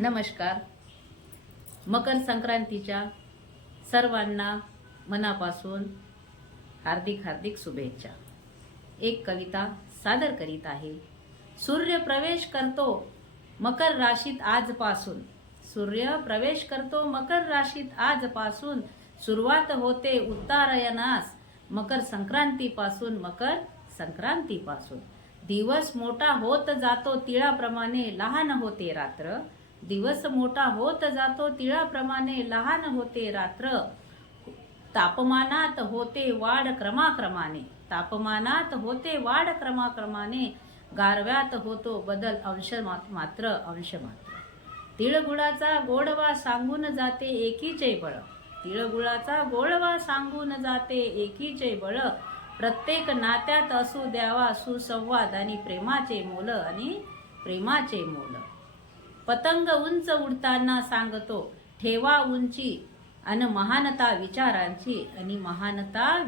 नमस्कार. मकर संक्रांतीच्या सर्वांना मनापासून हार्दिक हार्दिक शुभेच्छा. एक कविता सादर करीत आहे. सूर्य प्रवेश करतो मकर राशीत आजपासून. सूर्य प्रवेश करतो मकर राशीत आजपासून. सुरुवात होते उत्तरायणास मकर संक्रांतीपासून. मकर संक्रांतीपासून दिवस मोठा होत जातो तिळाप्रमाणे लहान होते रात्र. दिवस मोठा होत जातो तिळाप्रमाणे लहान होते रात्र. तापमानात होते वाढ क्रमाक्रमाने. तापमानात होते वाढ क्रमाक्रमाने. गारव्यात होतो बदल अंश मात्र. तिळगुळाचा गोडवा सांगून जाते एकीचे बळ. तिळगुळाचा गोडवा सांगून जाते एकीचे बळ. प्रत्येक नात्यात असू द्यावा सुसंवाद आणि प्रेमाचे मोल. पतंग उंच उडताना सांगतो ठेवा उंची अन महानता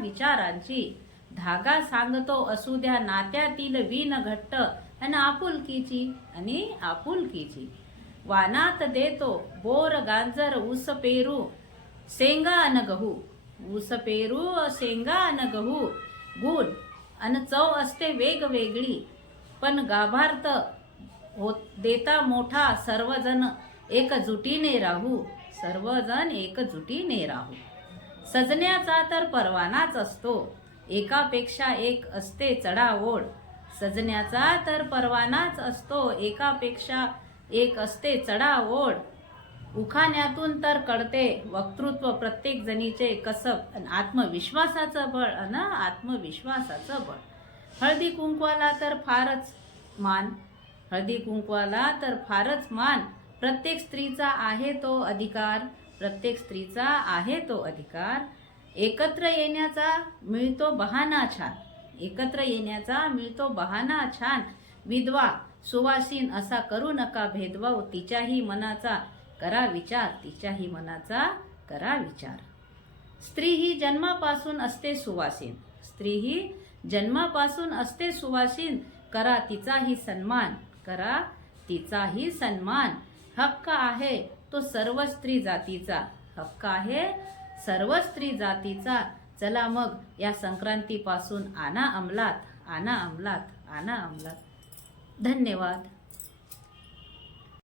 विचारांची. धागा सांगतो असू द्या नात्यातील वीण घट्ट अन आपुलकीची. वानात देतो बोर गांजर ऊस पेरू शेंगा अन गहू. ऊस पेरू शेंगा अन गहू. गुण अन चव असते वेगवेगळी पण गाभार्थ देता मोठा. सर्वजण एकजुटीने राहू. सजण्याचा तर परवानाच असतो एकापेक्षा एक असते चढाओढ. सजण्याचा तर परवानाच असतो एकापेक्षा एक असते चढाओढ. उखाण्यातून तर कळते वक्तृत्व प्रत्येक जणीचे कसब अन आत्मविश्वासाचं बळ. हळदी कुंकवाला तर फारच मान. प्रत्येक स्त्रीचा आहे तो अधिकार. एकत्र येण्याचा मिळतो बहाना छान. विधवा सुवासीन असा करू नका भेदभाव. तिच्याही मनाचा करा विचार. स्त्री ही जन्मापासून असते सुवासीन. करा तिचाही सन्मान. हक्क आहे तो सर्व स्त्री जातीचा. चला मग या संक्रांतीपासून आणा अंमलात. धन्यवाद.